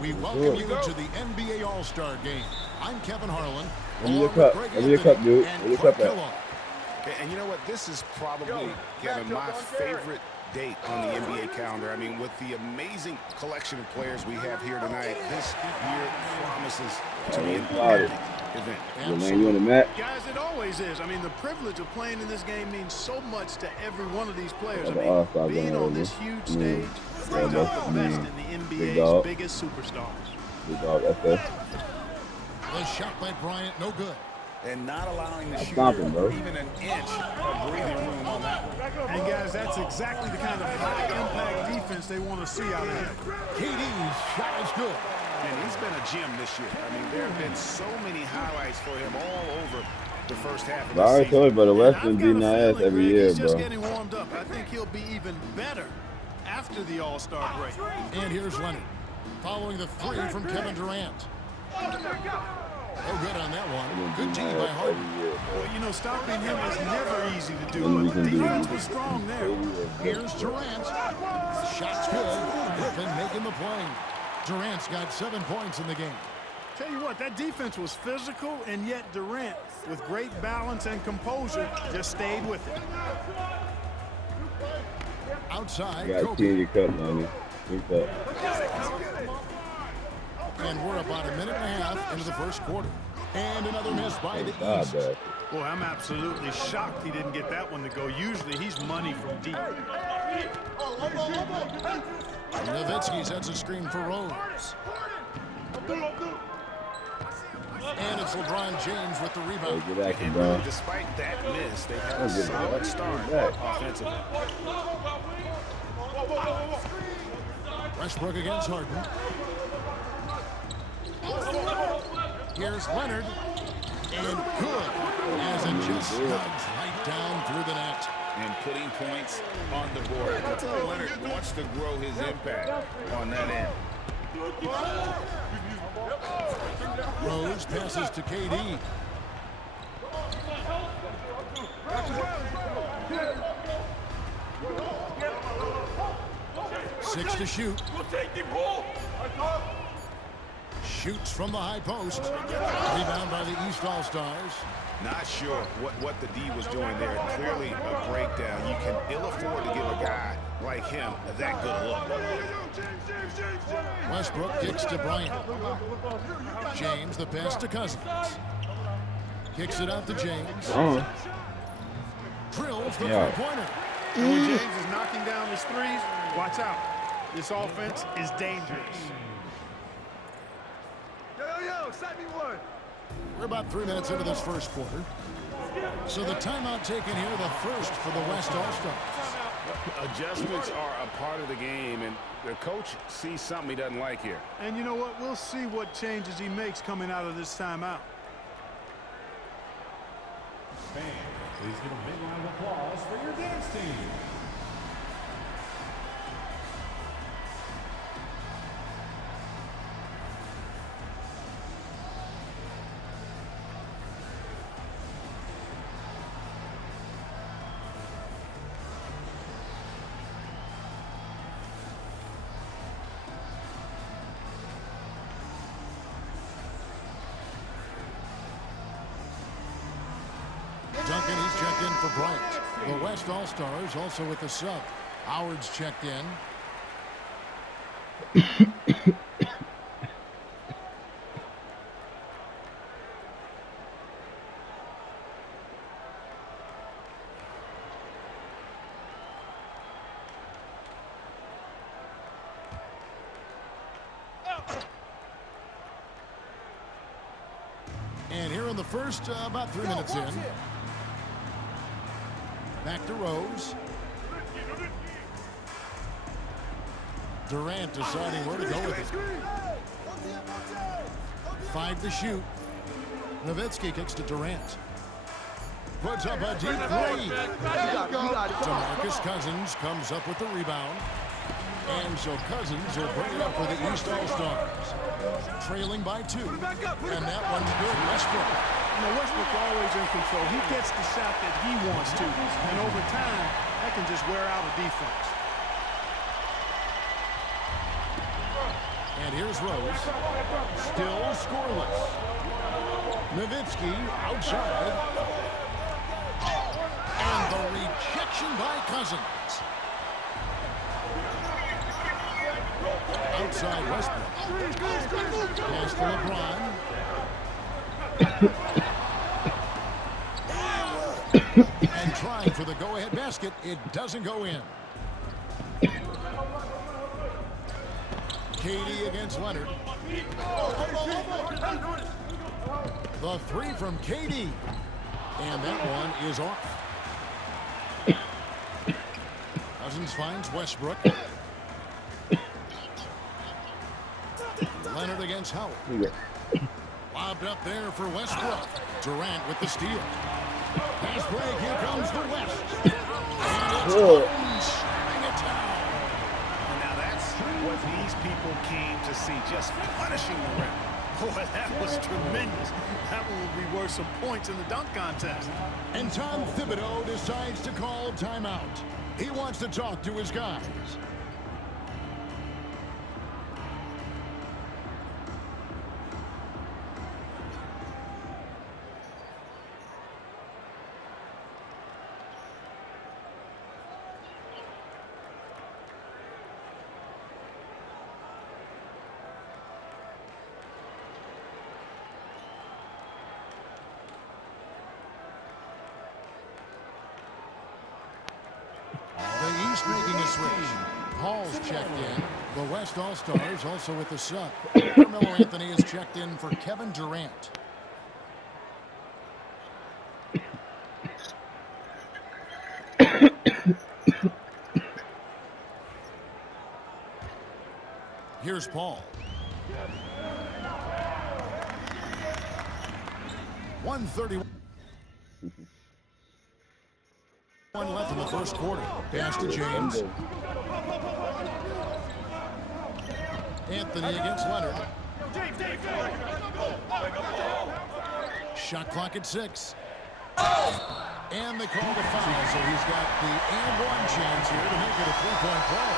We welcome you to the NBA All-Star Game. I'm Kevin Harlan. Give me your cup. Give me your cup, dude. Where your cup at? And you know what? This is probably, Kevin, my favorite date on the NBA calendar. I mean, with the amazing collection of players we have here tonight, this year promises to be an epic event. You on the mat? Guys, it always is. I mean, the privilege of playing in this game means so much to every one of these players. I mean, being on this huge stage brings out the best in the NBA's biggest superstars. Big dog, FS. The shot by Bryant, no good. And not allowing the shooter bro. even an inch of breathing room on that one. And guys, that's exactly the kind of high-impact defense they want to see out of here. KD's shot is good. And he's been a gem this year. I mean, there have been so many highlights for him all over the first half of the season. I told you, brother, Western beating our ass every year, he's just bro. getting warmed up. I think he'll be even better after the All-Star break. And here's Leonard, following the three from Kevin Durant. Oh, good on that one. Good team by Harden. Well, you know, stopping him is never easy to do, but the defense was strong there. Here's Durant. Shot's good. Griffin making the play. Durant's got 7 points in the game. Tell you what, that defense was physical, and yet Durant, with great balance and composure, just stayed with it. Outside, You got Kobe. your cup, Lonnie. Drink that. And we're about a minute and a half into the first quarter. And another miss by the East. Boy, I'm absolutely shocked he didn't get that one to go. Usually he's money from deep. Nowitzki sets a screen for Rose. And it's LeBron James with the rebound. Good action, And bro. despite that miss, they've had a solid start offensively. Westbrook against Harden. Here's Leonard. And good. As it just snugs right down through the net. And putting points on the board. I can tell Leonard wants to grow his impact on that end. Rose passes to KD. Six to shoot. Shoots from the high post. Rebound by the East All-Stars. Not sure what the D was doing there. Clearly a breakdown. You can ill afford to give a guy like him that good a look. Westbrook kicks to Bryant. James, the pass to Cousins. Kicks it out to James. Drills the three-pointer. When James is knocking down his threes, watch out. This offense is dangerous. We're about 3 minutes into this first quarter. So the timeout taken here, the first for the West All-Stars. Adjustments are a part of the game, and the coach sees something he doesn't like here. And you know what? We'll see what changes he makes coming out of this timeout. Fans, please give a big round of applause for your dance team. Duncan, he's checked in for Bryant. The West All-Stars also with the sub. Howard's checked in. And here in the first, about 3 minutes in. Back to Rose. Durant deciding where to go with it. 5 to shoot. Nowitzki kicks to Durant. Puts up a deep three. DeMarcus Cousins comes up with the rebound. And so Cousins will bring it up for the East All-Stars. Trailing by 2. And that one's good. Westbrook. You know, Westbrook's always in control. He gets the shot that he wants to. And over time, that can just wear out a defense. And here's Rose. Still scoreless. Nowitzki outside. And the rejection by Cousins. Outside Westbrook. Pass to LeBron. And trying for the go-ahead basket. It doesn't go in. KD against Leonard. The three from KD. And that one is off. Cousins finds Westbrook. Leonard against Howard. Lobbed up there for Westbrook. Durant with the steal. Pass break. Here comes the West. And it's slamming it down. And now that's what these people came to see, just punishing the rim. Boy, that was tremendous. That one would be worth some points in the dunk contest. And Tom Thibodeau decides to call timeout. He wants to talk to his guys. The East making a switch. Paul's checked in. The West All-Stars also with the sub. Carmelo Anthony is checked in for Kevin Durant. Here's Paul. 131. One left in the first quarter. Pass to James. Anthony against Leonard. Shot clock at 6. And they call the foul, so he's got the and-one chance here to make it a three-point play.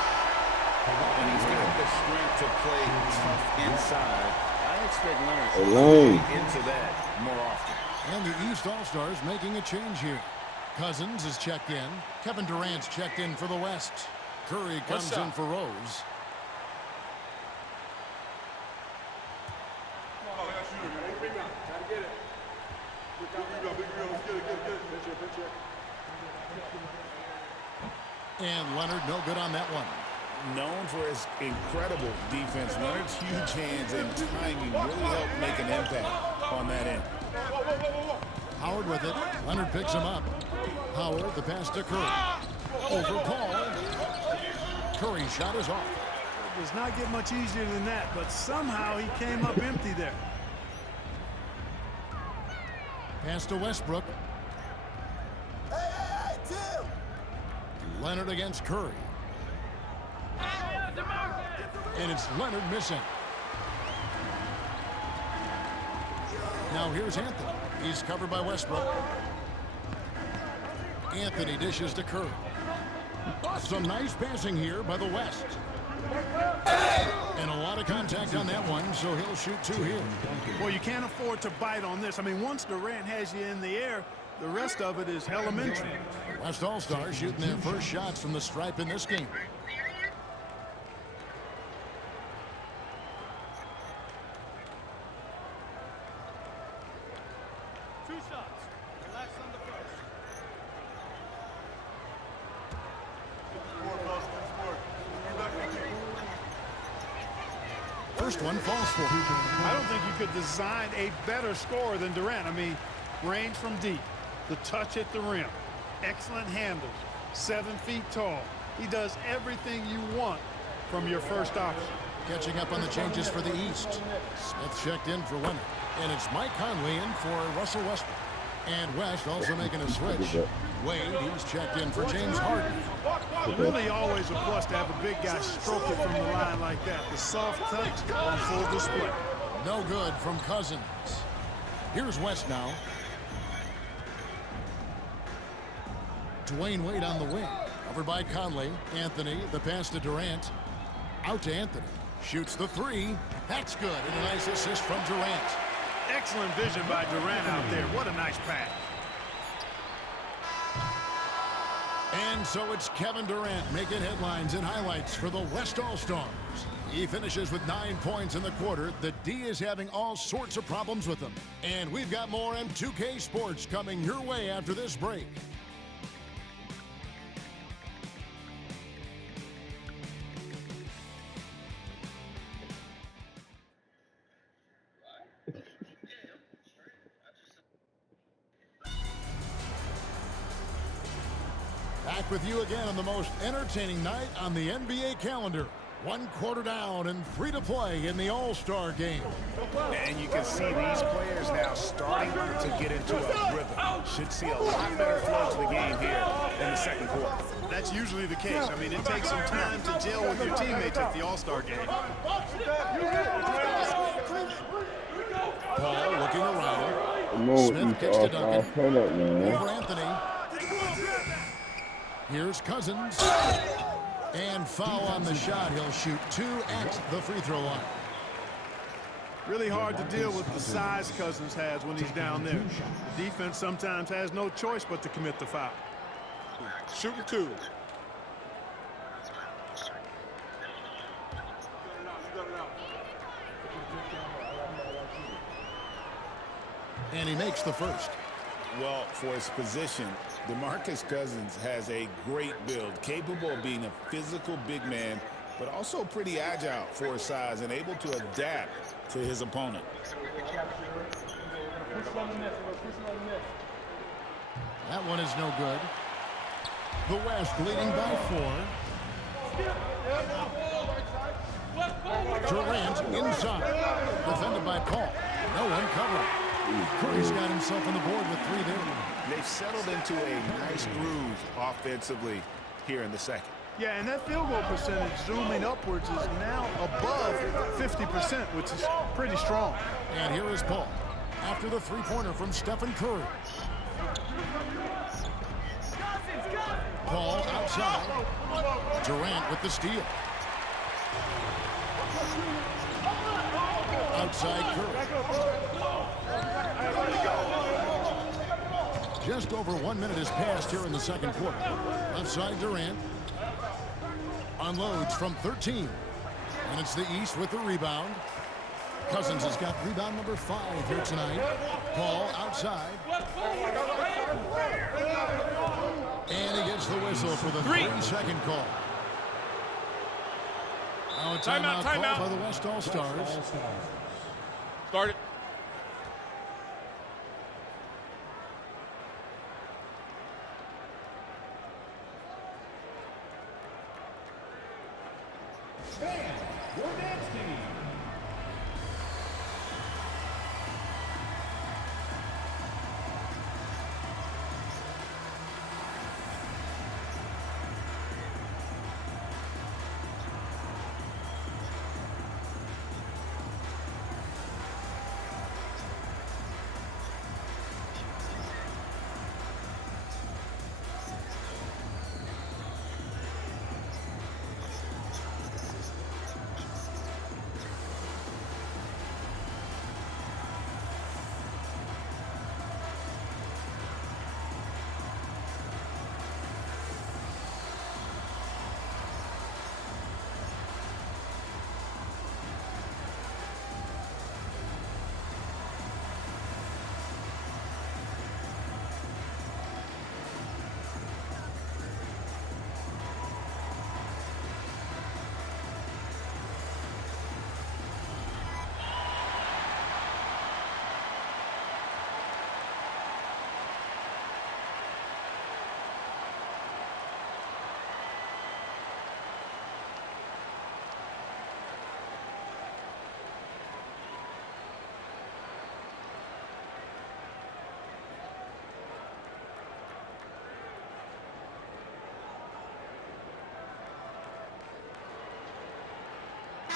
And he's got the strength to play tough inside. I expect Leonard to play into that more often. And the East All-Stars making a change here. Cousins is checked in. Kevin Durant's checked in for the West. Curry comes in for Rose. And Leonard no good on that one. Known for his incredible defense, Leonard's huge hands and timing really helped make an impact on that end. Howard with it. Leonard picks him up. Howard, the pass to Curry. Over Paul. Curry's shot is off. It does not get much easier than that, but somehow he came up empty there. Pass to Westbrook. Leonard against Curry. And it's Leonard missing. Now here's Anthony. He's covered by Westbrook. Anthony dishes to Curry. Some nice passing here by the West. And a lot of contact on that one, so he'll shoot 2 here. Well, you can't afford to bite on this. I mean, once Durant has you in the air, the rest of it is elementary. West All-Stars shooting their first shots from the stripe in this game. First one falls for him. I don't think you could design a better scorer than Durant. I mean, range from deep, the touch at the rim, excellent handles, 7 feet tall. He does everything you want from your first option. Catching up on the changes for the East. Smith checked in for Leonard. And it's Mike Conley in for Russell Westbrook. And West also making a switch. Wade, he's checked in for James Harden. Really always a plus to have a big guy stroke it from the line like that. The soft touch on full display. No good from Cousins. Here's West now. Dwayne Wade on the wing. Covered by Conley. Anthony, the pass to Durant. Out to Anthony. Shoots the three. That's good. And a nice assist from Durant. Excellent vision by Durant out there. What a nice pass. And so it's Kevin Durant making headlines and highlights for the West All-Stars. He finishes with 9 points in the quarter. The D is having all sorts of problems with them. And we've got more M2K Sports coming your way after this break. Back with you again on the most entertaining night on the NBA calendar. 1 quarter down and 3 to play in the All-Star game. And you can see these players now starting to get into a rhythm. Should see a lot better flow to the game here in the second quarter. That's usually the case. I mean, it takes some time to gel with your teammates at the All-Star game. Paul looking around. Come on, Smith kicks to Duncan. Turn up, man. Over Anthony. Here's Cousins. And foul on the shot. He'll shoot 2 at the free throw line. Really hard to deal with the size Cousins has when he's down there. The defense sometimes has no choice but to commit the foul. Shooting 2. And he makes the first. Well, for his position, DeMarcus Cousins has a great build, capable of being a physical big man, but also pretty agile for his size and able to adapt to his opponent. That one is no good. The West leading by 4. Durant inside. Defended by Paul. No one covering. Curry's got himself on the board with 3 there. They've settled into a nice groove offensively here in the second. Yeah, and that field goal percentage zooming upwards is now above 50%, which is pretty strong. And here is Paul after the 3-pointer from Stephen Curry. Paul outside. Durant with the steal. Outside Curry. Just over 1 minute has passed here in the second quarter. Left side Durant. Unloads from 13. And it's the East with the rebound. Cousins has got rebound number 5 here tonight. Paul outside. And he gets the whistle for the 3-second call. Now a timeout called by the West All-Stars. Start it. Your dance team.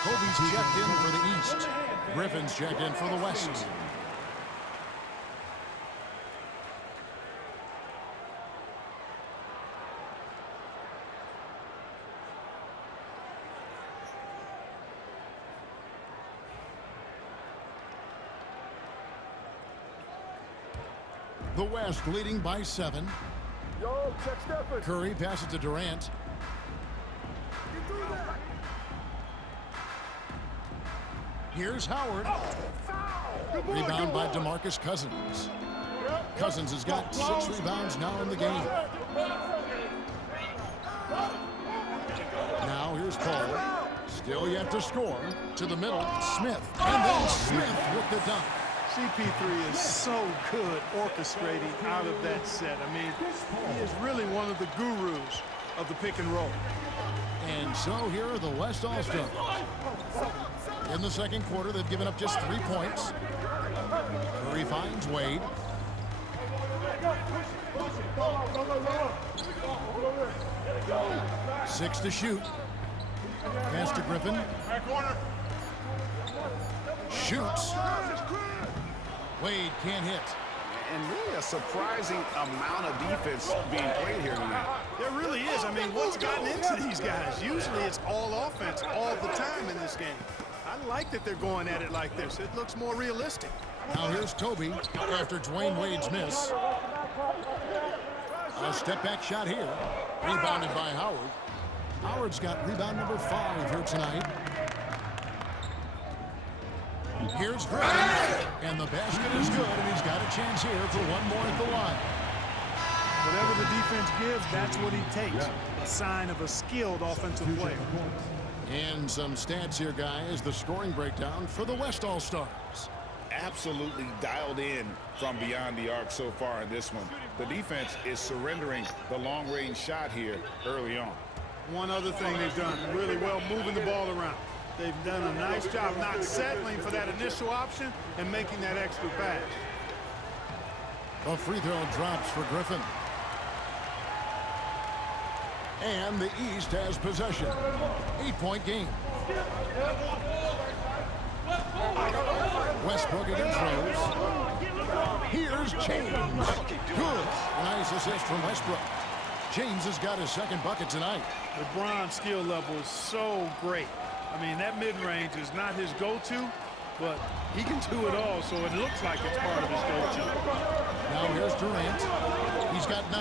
Kobe's checked in for the East. Griffin's checked in for the West. The West leading by 7. Yo, check Stephen. Curry passes to Durant. Here's Howard. Rebound by DeMarcus Cousins. Cousins has got 6 rebounds now in the game. Now here's Paul. Still yet to score. To the middle, Smith. And then Smith with the dunk. CP3 is so good orchestrating out of that set. I mean, he is really one of the gurus of the pick and roll. And so here are the West All-Stars. In the second quarter, they've given up just 3 points. Curry finds Wade. Six to shoot. Pass to Griffin. Shoots. Wade can't hit. And really a surprising amount of defense being played here tonight. There really is. I mean, what's gotten into these guys? Usually it's all offense all the time in this game. I like that they're going at it like this. It looks more realistic. Now here's Toby after Dwayne Wade's miss. A step-back shot here. Rebounded by Howard. Howard's got rebound number 5 here tonight. Here's Griffin. And the basket is good, and he's got a chance here for one more at the line. Whatever the defense gives, that's what he takes. A sign of a skilled offensive player. And some stats here, guys. The scoring breakdown for the West All-Stars. Absolutely dialed in from beyond the arc so far in this one. The defense is surrendering the long-range shot here early on. One other thing they've done really well, moving the ball around. They've done a nice job not settling for that initial option and making that extra pass. A free throw drops for Griffin. And the East has possession. 8-point game. Westbrook against Rose. Here's James. Good. Nice assist from Westbrook. James has got his second bucket tonight. LeBron's skill level is so great. I mean, that mid-range is not his go-to, but he can do it all, so it looks like it's part of his go-to. Now here's Durant. He's got 9.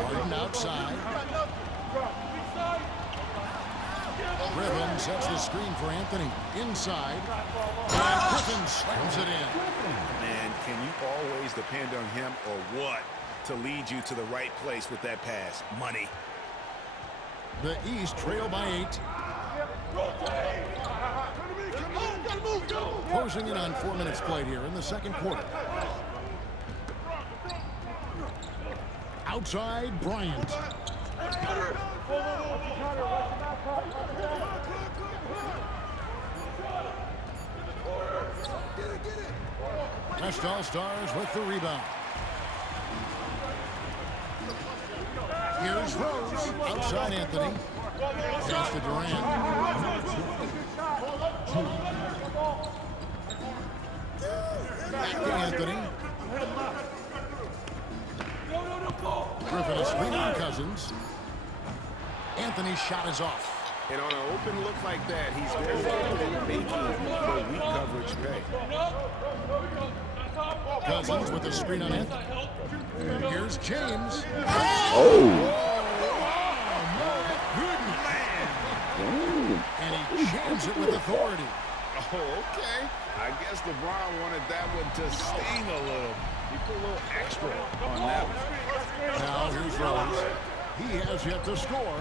Harden outside. Griffin sets the screen for Anthony. Inside. And Griffin slams it in. Man, can you always depend on him or what to lead you to the right place with that pass? Money. The East trail by 8. Closing in on 4 minutes played here in the second quarter. Outside, Bryant. West All-Stars with the rebound. Here's Rose. Outside Anthony. Pass to Durant. Back to Anthony. Griffin a screen on Cousins. Anthony's shot is off. And on an open look like that, he's very good at making the weak coverage pay. Cousins with a screen on Anthony. Here's James. Oh. And he jams it with authority. Oh, okay. I guess LeBron wanted that one to sting a little. He put a little extra on that one. Now here's Rose. He has yet to score.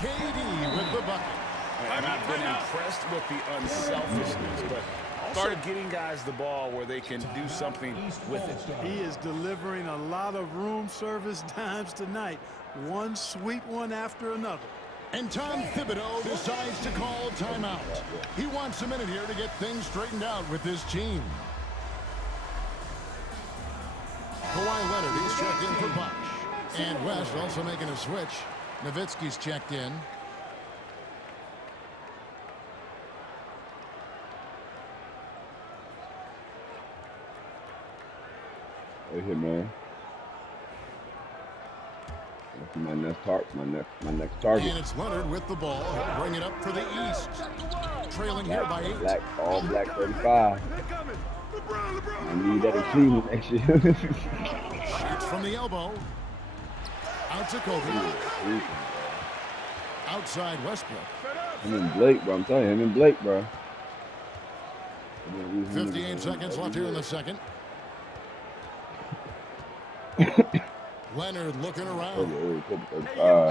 KD with the bucket. And I've been impressed with the unselfishness, but also getting guys the ball where they can do something with it. He is delivering a lot of room service dimes tonight. One sweet one after another. And Tom Thibodeau decides to call timeout. He wants a minute here to get things straightened out with his team. Kawhi Leonard is checked in for Bosh. And West also making a switch. Nowitzki's checked in. Right here, man. My next target. And it's Leonard with the ball. He'll bring it up for the East. Trailing here by 8. Black, all black 35. I need that in Cleveland next year. Shoots from the elbow. Out to Kobe. Outside Westbrook. Him and Blake, bro. I'm telling you, him and Blake, bro. 58 seconds left here in the second. Leonard looking around.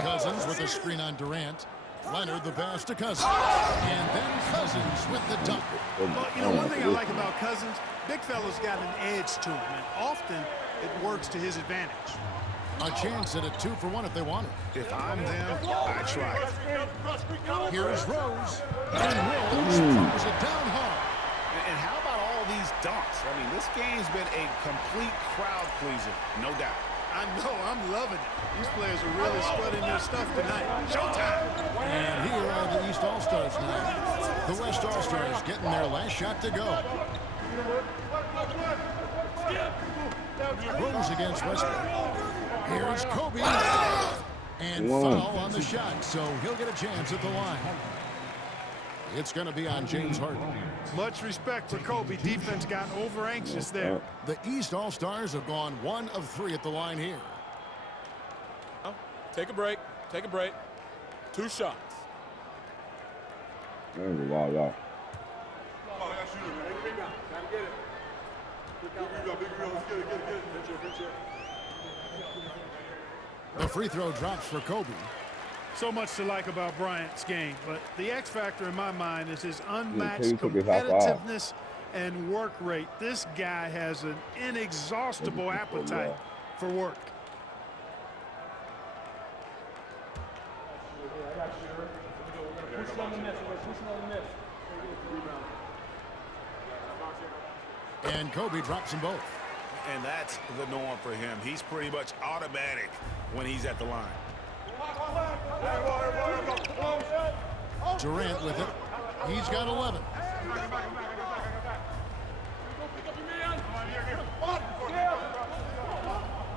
Cousins with a screen on Durant. Leonard the pass to Cousins. And then Cousins with the dunk. Well, you know, one thing I like about Cousins, big fella's got an edge to him, and often it works to his advantage. A chance at a 2-for-1 if they want it. If I'm them, I try it. Here's Rose. And Rose throws it down hard. And how about all these dunks? I mean, this game's been a complete crowd pleaser, no doubt. I know, I'm loving it. These players are really strutting their stuff tonight. Showtime! And here are the East All-Stars now. The West All-Stars getting their last shot to go. Rose against Westbrook. Here's Kobe. And foul on the shot, so he'll get a chance at the line. It's going to be on James Harden. Much respect for Kobe. Defense got over anxious there. The East All-Stars have gone 1 of 3 at the line here. Take a break. Take a break. 2 shots. That was a wild out. The free throw drops for Kobe. So much to like about Bryant's game, but the X factor in my mind is his unmatched he took his high five. competitiveness and work rate. This guy has an inexhaustible appetite for work. And Kobe drops them both. And that's the norm for him. He's pretty much automatic when he's at the line. Durant with it. He's got 11.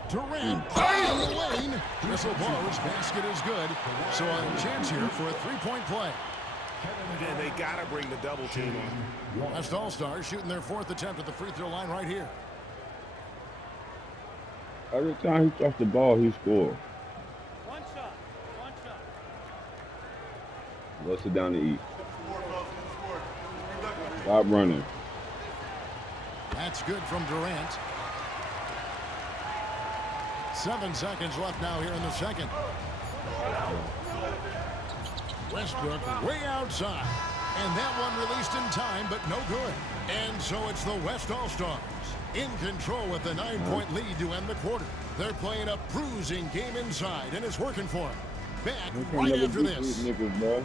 Durant in the lane. Whistle blows. Basket is good. So a chance here for a 3-point play. And they got to bring the double team on. West All-Stars shooting their 4th attempt at the free throw line right here. Every time he drops the ball, he scores. One shot. Let's sit down and eat. Stop running. That's good from Durant. 7 seconds left now here in the second. Westbrook way outside. And that one released in time, but no good. And so it's the West All-Stars in control with the 9-point lead to end the quarter. They're playing a bruising game inside, and it's working for them. Back right after this. Niggas, bro.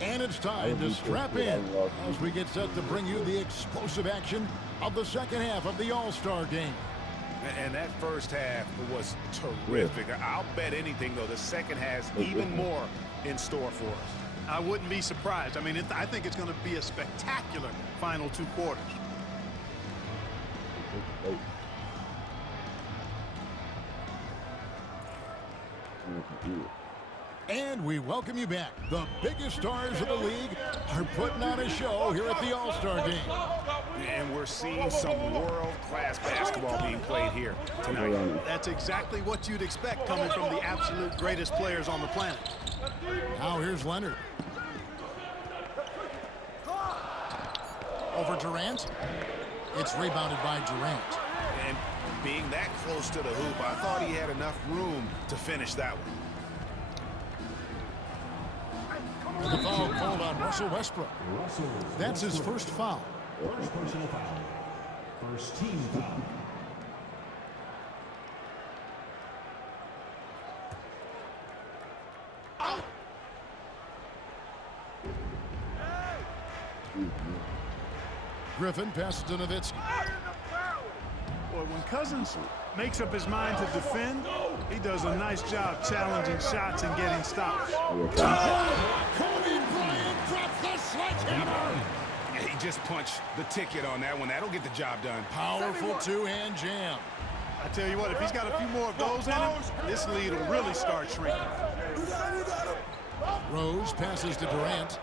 And it's time to strap in as we get set to bring you the explosive action of the second half of the All-Star game. And that first half was terrific. I'll bet anything, though, the second has even more in store for us. I wouldn't be surprised. I mean, I think it's going to be a spectacular final 2 quarters. And we welcome you back. The biggest stars of the league are putting on a show here at the All-Star game. And we're seeing some world-class basketball being played here tonight. That's exactly what you'd expect coming from the absolute greatest players on the planet. Now here's Leonard. Over Durant. It's rebounded by Durant. And being that close to the hoop, I thought he had enough room to finish that one. And the foul called on Russell Westbrook. That's his first foul. First personal foul. First team foul. Griffin passes to Nowitzki. Boy, when Cousins makes up his mind to defend, he does a nice job challenging shots and getting stops. Kobe Bryant drops the just punch the ticket on that one. That'll get the job done. Powerful two-hand jam. I tell you what, if he's got a few more of those in him, this lead will really start shrinking. Rose passes to Durant.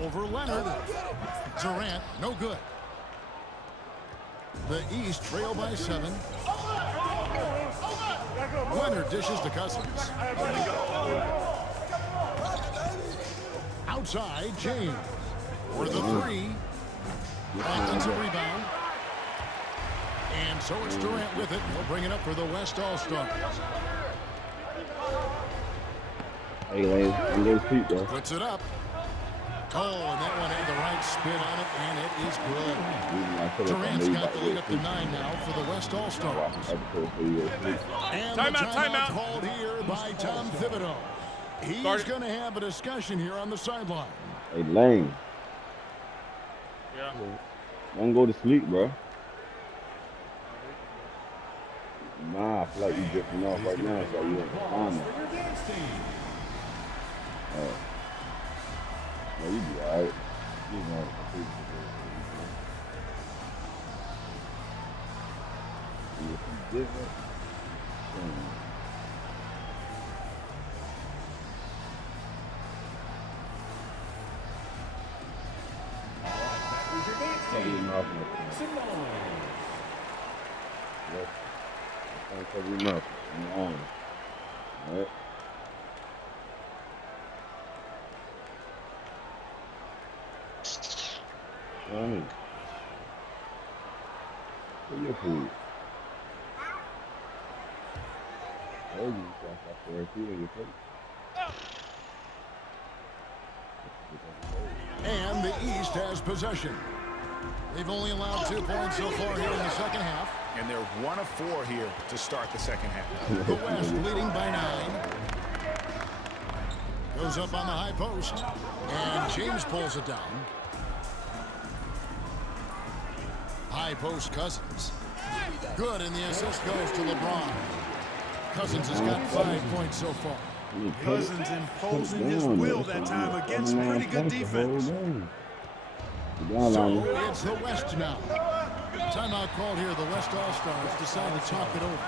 Over Leonard. Durant, no good. The East trail by 7. Leonard dishes to Cousins. Outside, James. For the 3. Offensive rebound. And so it's Durant with it. He'll bring it up for the West All-Stars. Hey, Lane, I'm going to shoot, bro. Puts it up. Oh, and that one had the right spin on it, and it is good. Durant's got the lead up to 9 now for the West All-Stars. And the timeout called here by Tom Thibodeau. He's going to have a discussion here on the sideline. Hey, Lane. Yeah. Don't go to sleep, bro. Nah, I feel like you drifting off right now, so you don't respond. No, you be alright. You know, if you different, cover your mouth. Cover your mouth. All right. Right. Where your food? Oh, you got the right food on your plate. And the East has possession. They've only allowed 2 points so far here in the second half. And they're 1 of 4 here to start the second half. The West leading by 9. Goes up on the high post. And James pulls it down. High post Cousins. Good, and the assist goes to LeBron. Cousins has got 5 points so far. Cousins imposing his will that time against pretty good defense. So it's the West now. Timeout called here. The West All-Stars decide to talk it over.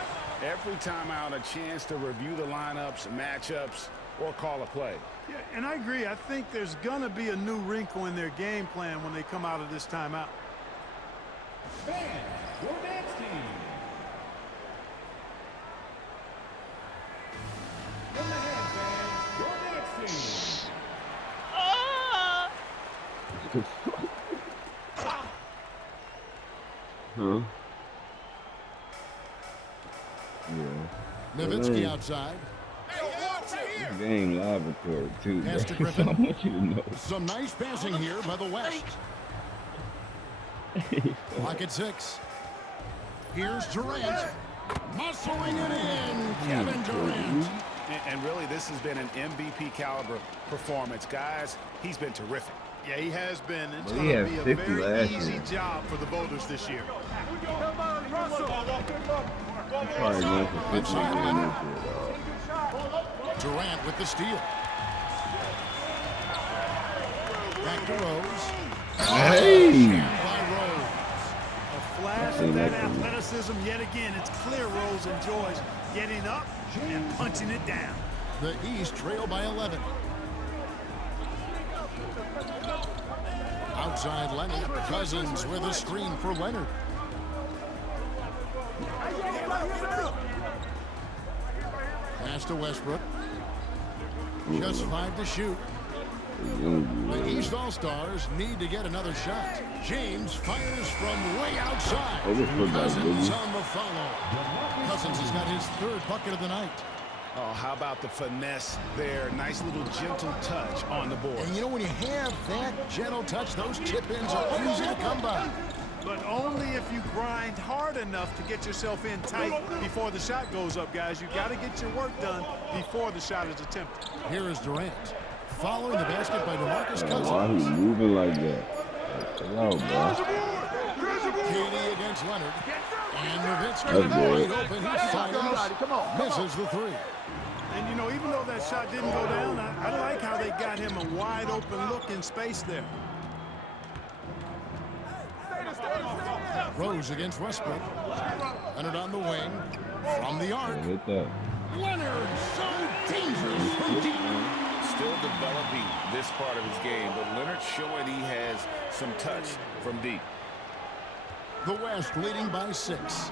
Every timeout, a chance to review the lineups, matchups, or call a play. Yeah, and I agree. I think there's going to be a new wrinkle in their game plan when they come out of this timeout. Fans, your dance team. In the hand, fans, your dance team. Huh? Yeah. Nowitzki outside. Game laboratory, too. Pass to Griffin. I want you to know. Some nice passing here by the West. Lock at 6. Here's Durant. Muscling it in. Kevin Durant. And really, this has been an MVP caliber performance. Guys, he's been terrific. Yeah, he has been. It's Well, going to he be had a 50 very last easy year. job for the voters this year. Probably going for 50 minutes here, Durant with the steal. Back to Rose. Hey! By Rose. A flash of that athleticism yet again. It's clear Rose enjoys getting up and punching it down. The East trail by 11. Outside Leonard. Cousins with a screen for Leonard. Pass to Westbrook. Just 5 to shoot. The East All-Stars need to get another shot. James fires from way outside. Cousins on the follow. Cousins has got his 3rd bucket of the night. Oh, how about the finesse there? Nice little gentle touch on the board. And you know, when you have that gentle touch, those chip-ins are easy to come by. But only if you grind hard enough to get yourself in tight before the shot goes up, guys. You got to get your work done before the shot is attempted. Here is Durant. Following the basket by DeMarcus Cousins. Why he moving like that? Chill out, bro. KD against Leonard. And Nowitzki wide open. He fires. Misses the 3. And, you know, even though that shot didn't go down, I like how they got him a wide-open look in space there. Rose against Westbrook. Leonard on the wing. From the arc. Hit that. Leonard, so dangerous from deep. Still developing this part of his game, but Leonard showing he has some touch from deep. The West leading by 6.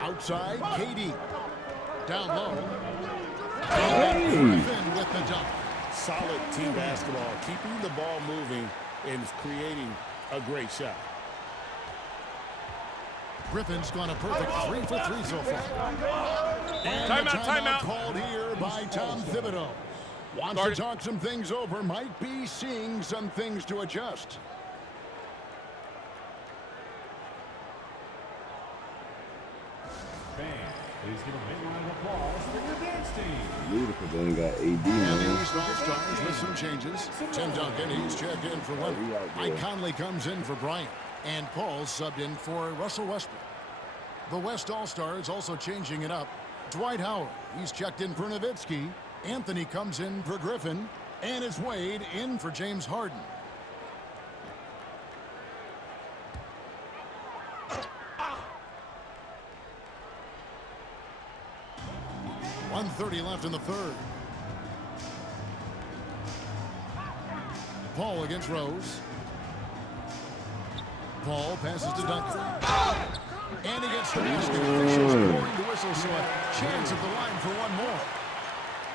Outside, KD. Down low. Hey. Griffin with the dunk. Solid team basketball, keeping the ball moving and creating a great shot. Griffin's gone a perfect 3 for 3 so far. And Timeout. Called here by Tom Thibodeau. Wants to talk some things over. Might be seeing some things to adjust. Fans, please give a big round of applause for your dance team. Beautiful. They ain't got AD, And man. the East All-Stars with some changes. Tim Duncan, he's checked in for Leonard. Mike Conley comes in for Bryant. And Paul subbed in for Russell Westbrook. The West All-Stars also changing it up. Dwight Howard, he's checked in for Nowitzki. Anthony comes in for Griffin. And it's Wade in for James Harden. .130 left in the third. Paul against Rose. Paul passes to Duncan. And he gets the basket. Officials blowing the whistle, so a chance at the line for one more.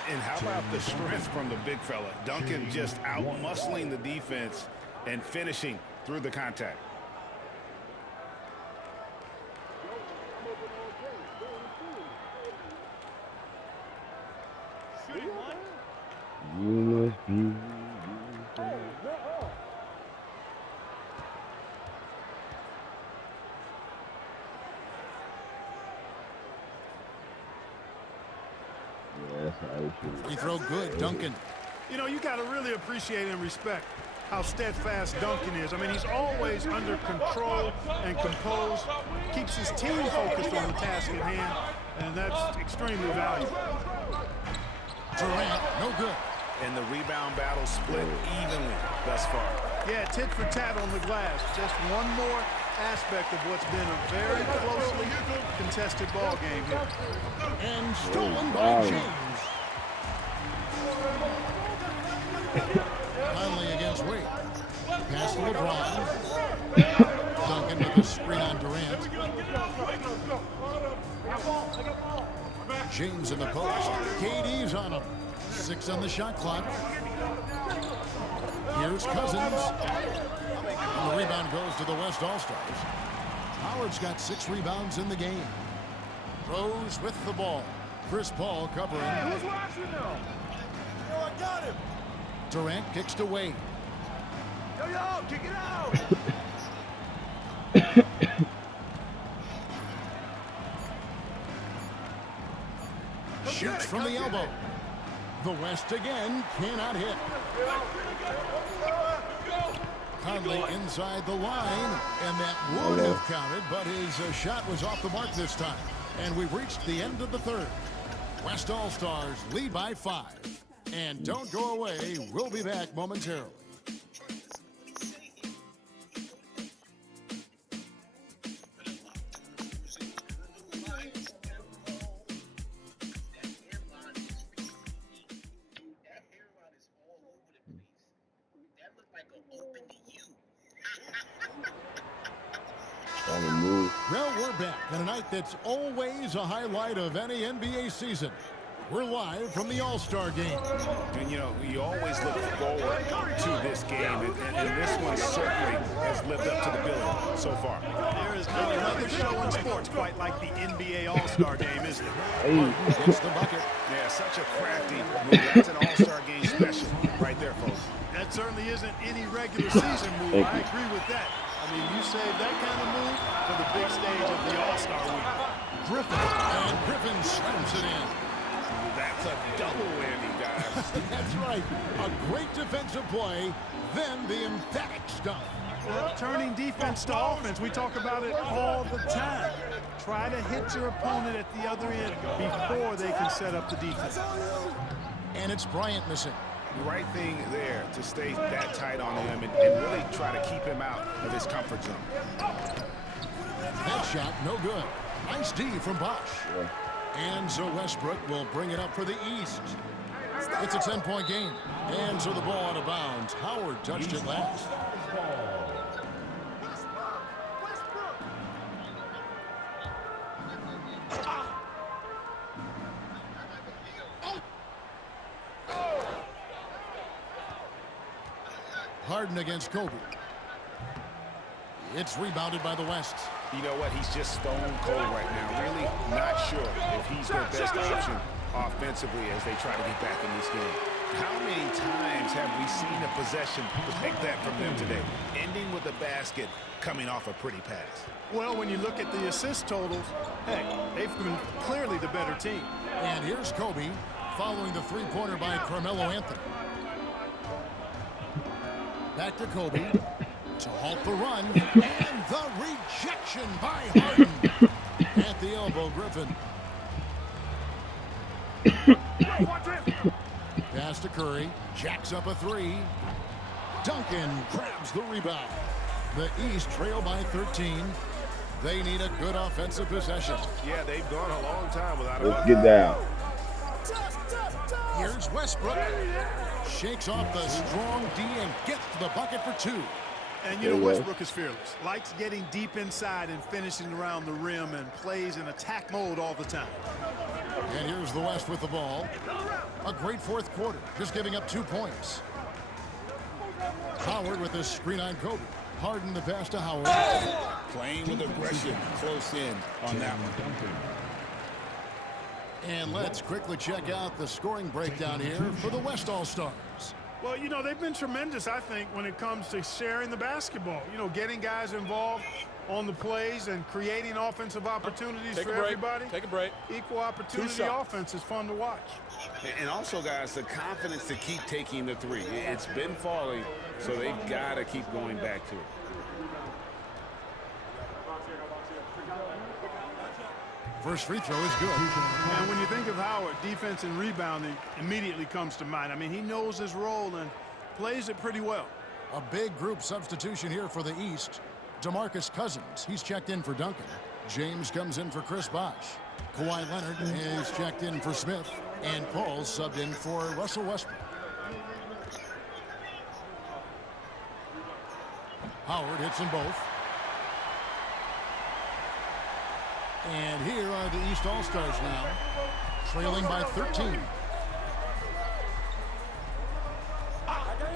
And how about the strength from the big fella? Duncan just out-muscling the defense and finishing through the contact. You must be. Yeah, that's how it should. Free throw good, Duncan. You know, you got to really appreciate and respect how steadfast Duncan is. I mean, he's always under control and composed, keeps his team focused on the task at hand, and that's extremely valuable. Durant, no good. And the rebound battle split evenly thus far. Yeah, tit for tat on the glass. Just one more aspect of what's been a very closely contested ball game here. And stolen by James. Conley against Wade. Pass to LeBron. Duncan with a screen on Durant. James in the post. KD's on him. 6 on the shot clock. Here's Cousins. And the rebound goes to the West All-Stars. Howard's got 6 rebounds in the game. Rose with the ball. Chris Paul covering. Who's watching now? Yo, I got him. Durant kicks to Wade. Yo, kick it out. Shoots from the elbow. The West again cannot hit. Conley inside the line, and that would have counted, but his shot was off the mark this time. And we've reached the end of the third. West All-Stars lead by 5. And don't go away. We'll be back momentarily. Well, we're back on a night that's always a highlight of any NBA season. We're live from the All-Star game. And, you know, you always look forward to this game, and this one certainly has lived up to the billing so far. There is not another show in sports quite like the NBA All-Star game, is there? Gets the bucket. Yeah, such a crafty move. That's an All-Star game special right there, folks. That certainly isn't any regular season move. I agree with that. I mean, you save that kind of move for the big stage of the All-Star week. Griffin, and Griffin slams it in. That's a double whammy, guys. That's right. A great defensive play, then the emphatic stuff. Well, turning defense to offense, we talk about it all the time. Try to hit your opponent at the other end before they can set up the defense. And it's Bryant missing. The right thing there to stay that tight on him and really try to keep him out of his comfort zone. That shot, no good. Nice D from Bosch. Yeah. And so Westbrook will bring it up for the East. It's a 10-point game. And so the ball out of bounds. Howard touched it last. Harden against Kobe. It's rebounded by the West. You know what? He's just stone cold right now. Really not sure if he's their best option offensively as they try to get back in this game. How many times have we seen a possession like that from them today? Ending with a basket coming off a pretty pass. Well, when you look at the assist totals, hey, they've been clearly the better team. And here's Kobe following the three-pointer by Carmelo Anthony. Back to Kobe to halt the run, and the rejection by Harden. At the elbow, Griffin. Pass to Curry, jacks up a three. Duncan grabs the rebound. The East trail by 13. They need a good offensive possession. Yeah, they've gone a long time without a Let's get down. Here's Westbrook. Shakes off the strong D and gets to the bucket for two. And you know Westbrook is fearless. Likes getting deep inside and finishing around the rim and plays in attack mode all the time. And here's the West with the ball. A great fourth quarter, just giving up 2 points. Howard with a screen on Kobe. Harden the pass to Howard. Playing with aggression close in on that one. And let's quickly check out the scoring breakdown here for the West All-Stars. Well, you know, they've been tremendous, I think, when it comes to sharing the basketball. You know, getting guys involved on the plays and creating offensive opportunities for everybody. Take a break. Equal opportunity offense is fun to watch. And also, guys, the confidence to keep taking the three. It's been falling, so they've got to keep going back to it. First free throw is good. And when you think of Howard, defense and rebounding immediately comes to mind. I mean, he knows his role and plays it pretty well. A big group substitution here for the East. DeMarcus Cousins, he's checked in for Duncan. James comes in for Chris Bosh. Kawhi Leonard is checked in for Smith. And Paul subbed in for Russell Westbrook. Howard hits them both. And here are the East All-Stars now, trailing by 13.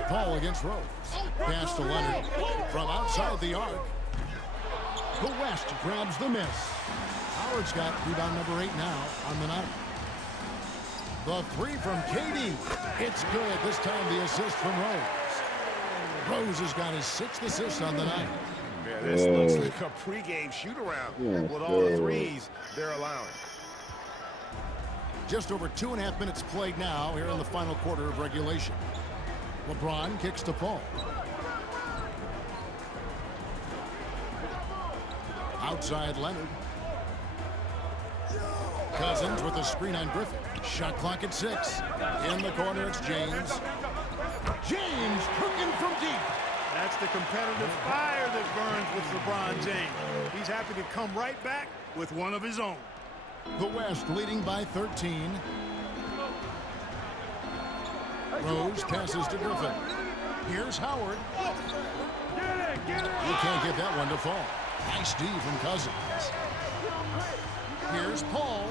Paul against Rose. Pass to Leonard from outside the arc. The West grabs the miss. Howard's got rebound number 8 now on the night. The three from KD. It's good. This time the assist from Rose. Rose has got his 6th assist on the night. Yeah, this looks like a pregame shoot-around with all the threes they're allowing. Just over 2.5 minutes played now here in the final quarter of regulation. LeBron kicks to Paul. Outside Leonard. Cousins with a screen on Griffin. Shot clock at 6. In the corner, it's James. James cooking from deep. That's the competitive fire that burns with LeBron James. He's happy to come right back with one of his own. The West leading by 13. Rose passes to Griffin. Here's Howard. You can't get that one to fall. Nice D from Cousins. Here's Paul.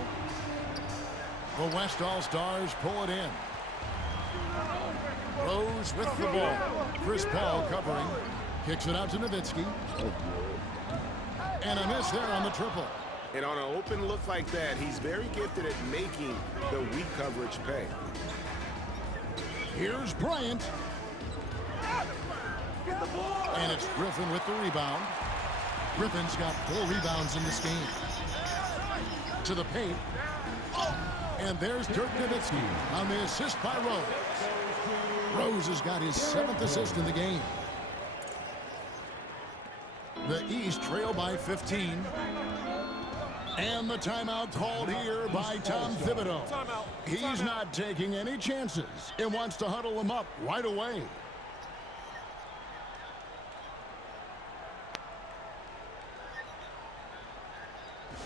The West All-Stars pull it in. Rose with the ball. Chris Paul covering. Kicks it out to Nowitzki. And a miss there on the triple. And on an open look like that, he's very gifted at making the weak coverage pay. Here's Bryant. And it's Griffin with the rebound. Griffin's got 4 rebounds in this game. To the paint. And there's Dirk Nowitzki on the assist by Rose. Rose has got his 7th assist in the game. The East trail by 15. And the timeout called here by Tom Thibodeau. He's not taking any chances and wants to huddle them up right away.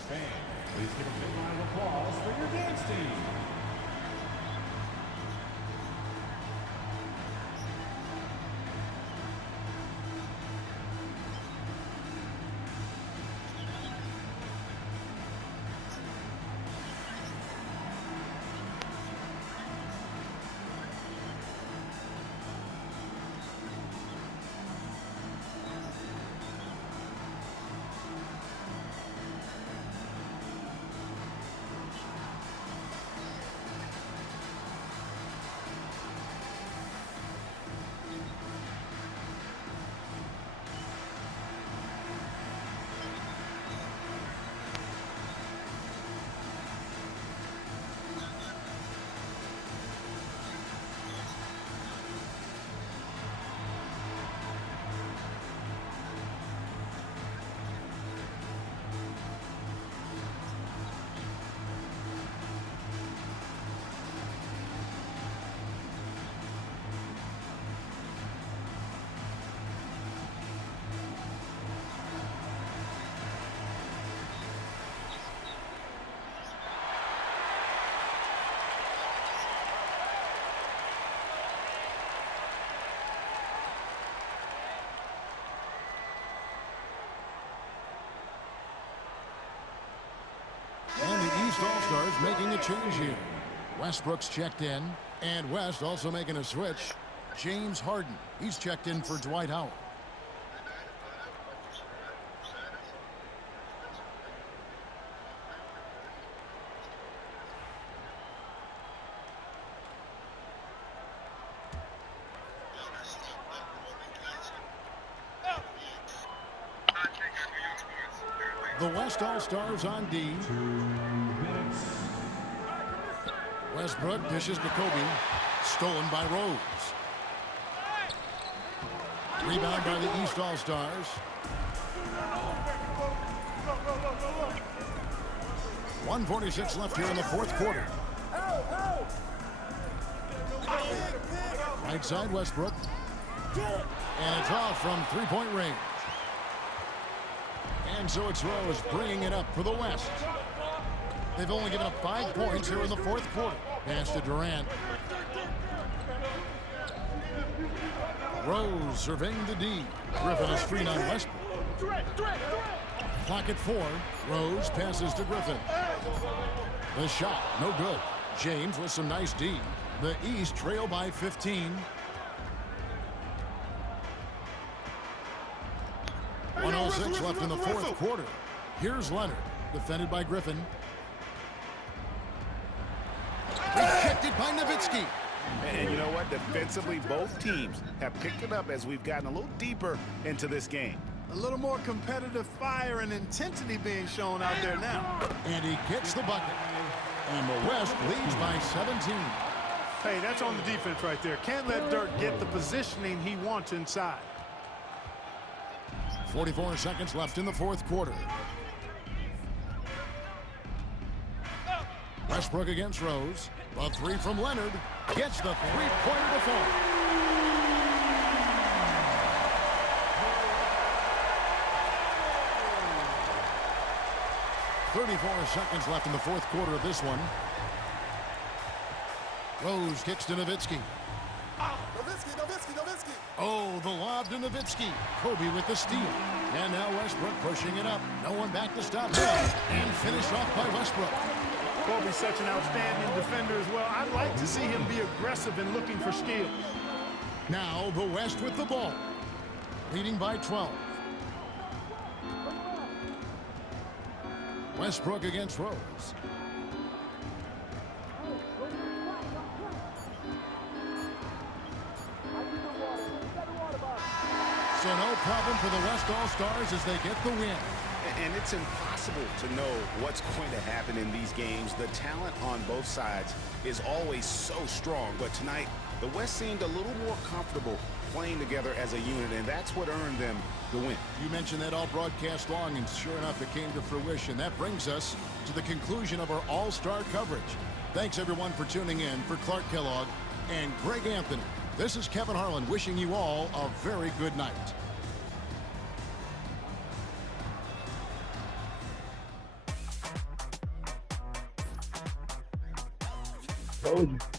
Fans, please give a big round of applause for your dance team. And the East All-Stars making a change here. Westbrook's checked in, and West also making a switch. James Harden, he's checked in for Dwight Howard. The West All-Stars on D. 2 minutes. Westbrook dishes to Kobe. Stolen by Rose. Rebound by the East All-Stars. 1:46 left here in the fourth quarter. Right side Westbrook. And it's off from three-point range. And so it's Rose bringing it up for the West. They've only given up 5 points here in the fourth quarter. Pass to Durant. Rose surveying the D. Griffin a screen on Westbrook. Clock at 4. Rose passes to Griffin. The shot, no good. James with some nice D. The East trail by 15. 1:06 left in the fourth quarter. Here's Leonard, defended by Griffin. Rejected by Nowitzki. And you know what? Defensively, both teams have picked it up as we've gotten a little deeper into this game. A little more competitive fire and intensity being shown out there now. And he gets the bucket. And the West leads by 17. Hey, that's on the defense right there. Can't let Dirk get the positioning he wants inside. 44 seconds left in the fourth quarter. Westbrook against Rose. The three from Leonard. Gets the three-pointer to fall. .34 seconds left in the fourth quarter of this one. Rose kicks to Nowitzki. Oh, the lob to Nowitzki. Kobe with the steal. And now Westbrook pushing it up. No one back to stop him. And finished off by Westbrook. Kobe's such an outstanding defender as well. I'd like to see him be aggressive and looking for steals. Now the West with the ball. Leading by 12. Westbrook against Rose. So no problem for the West All-Stars as they get the win. And it's impossible to know what's going to happen in these games. The talent on both sides is always so strong, but tonight the West seemed a little more comfortable playing together as a unit, and that's what earned them the win. You mentioned that all broadcast long, and sure enough, it came to fruition. That brings us to the conclusion of our all-star coverage. Thanks, everyone, for tuning in. For Clark Kellogg and Greg Anthony, this is Kevin Harlan wishing you all a very good night. Told you.